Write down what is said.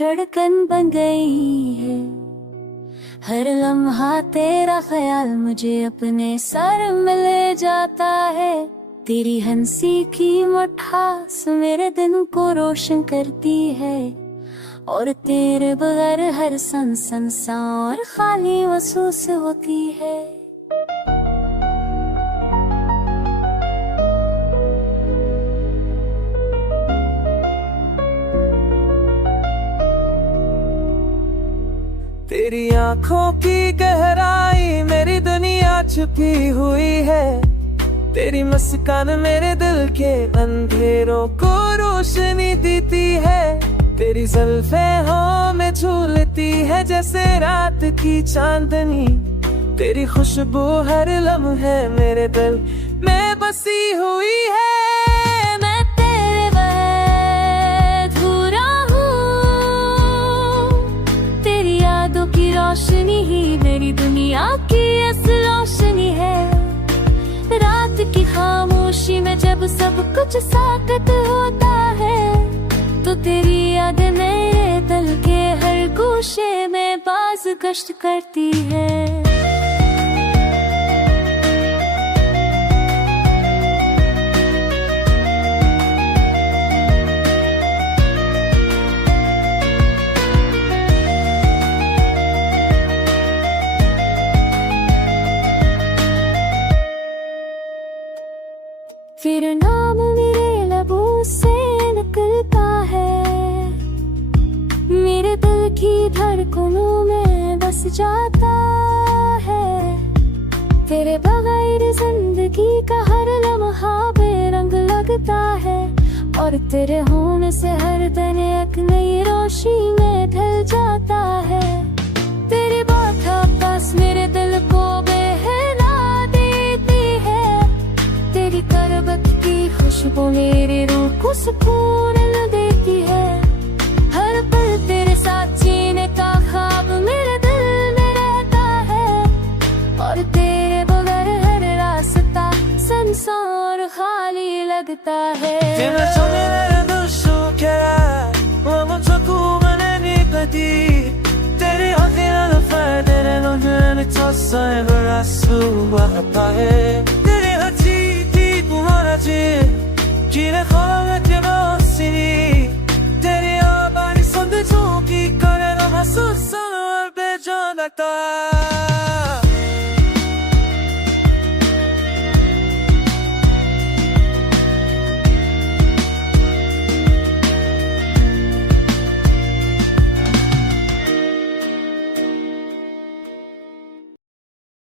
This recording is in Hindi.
धड़कन बन गई है। हर लम्हा तेरा ख्याल मुझे अपने सर में ले जाता है। तेरी हंसी की मिठास मेरे दिन को रोशन करती है, और तेरे बगैर हर सन और खाली महसूस होती है। तेरी आंखों की गहराई मेरी दुनिया छुपी हुई है। तेरी मुस्कान मेरे दिल के अंधेरों को रोशनी देती है। तेरी जुल्फें हों में झूलती है जैसे रात की चांदनी। तेरी खुशबू हर लम्हे मेरे दिल में बसी हुई है। मैं तेरे बगैर अधूरा हूँ। तेरी यादों की रोशनी ही मेरी दुनिया की असल रोशनी है। रात की खामोशी में जब सब कुछ साकत होता है, तो तेरी याद मेरे दिल के हर गोशे में बाज गश्त करती है। फिर नाम मेरे लबों से निकलता है, मेरे दिल की धड़कनों में बस जाता है। तेरे बगैर जिंदगी का हर लम्हा बेरंग लगता है, और तेरे होने से हर दिन एक नई रोशनी में ढल जाता है। तेरी बात बस मेरे दिल को बहला देती है। तेरी करवत की खुशबू मेरी रूह को सुकून देती है। हर पल तेरे साथ जीने का ख्वाब मेरे दिल में रहता है, और तेरे बगैर हर रास्ता संसार खाली लगता है। तेरे जीने ख्वाब के रोशनी तेरी आवाज़ सुन चुकी करे ना महसूस और बेजान लगता है।